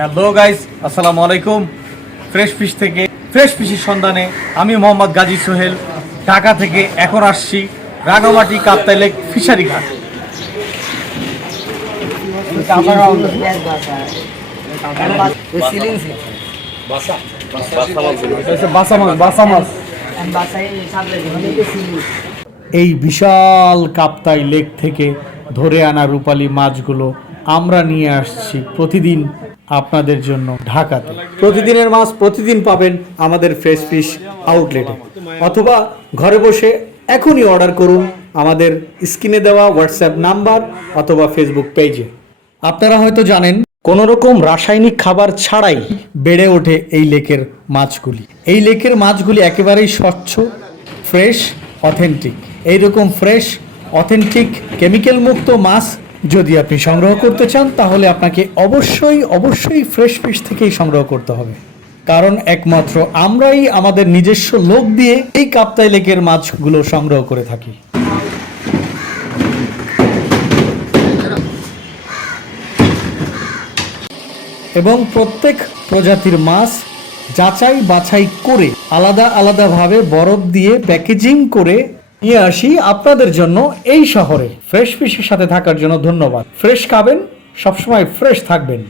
Hello guys, আসসালামু আলাইকুম। Fresh fish থেকে ফ্রেশ ফিশের সন্ধানে আমি মোহাম্মদ গাজী সোহেল ঢাকা থেকে এখন আসছি রাঙামাটি কাপ্তাই লেক ফিশারি ঘাট। এই বিশাল কাপ্তাই লেক থেকে ধরে আনা রূপালী মাছগুলো আমরা নিয়ে আসছি প্রতিদিন আপনাদের জন্য ঢাকাতে। প্রতিদিনের মাছ প্রতিদিন পাবেন আমাদের ফ্রেশ ফিশ আউটলেটে, অথবা ঘরে বসে এখনই অর্ডার করুন আমাদের স্ক্রিনে দেওয়া হোয়াটসঅ্যাপ নাম্বার অথবা ফেসবুক পেজে। আপনারা হয়তো জানেন কোনো রকম রাসায়নিক খাবার ছাড়াই বেড়ে ওঠে এই লেকের মাছগুলি। এই লেকের মাছগুলি একেবারেই স্বচ্ছ, ফ্রেশ, অথেন্টিক। এইরকম ফ্রেশ, অথেন্টিক, কেমিক্যাল মুক্ত মাছ যদি আপনি সংগ্রহ করতে চান তাহলে আপনাকে অবশ্যই ফ্রেশ ফিশ থেকেই সংগ্রহ করতে হবে, কারণ একমাত্র আমরাই আমাদের নিজস্ব লোক দিয়ে এই কাপ্তাই লেকের মাছগুলো সংগ্রহ করে থাকি। এবং প্রত্যেক প্রজাতির মাছ যাচাই বাছাই করে আলাদাভাবে বরফ দিয়ে প্যাকেজিং করে নিয়ে আসি আপনাদের জন্য এই শহরে। ফ্রেশ ফিশের সাথে থাকার জন্য ধন্যবাদ। ফ্রেশ খাবেন, সবসময় ফ্রেশ থাকবেন।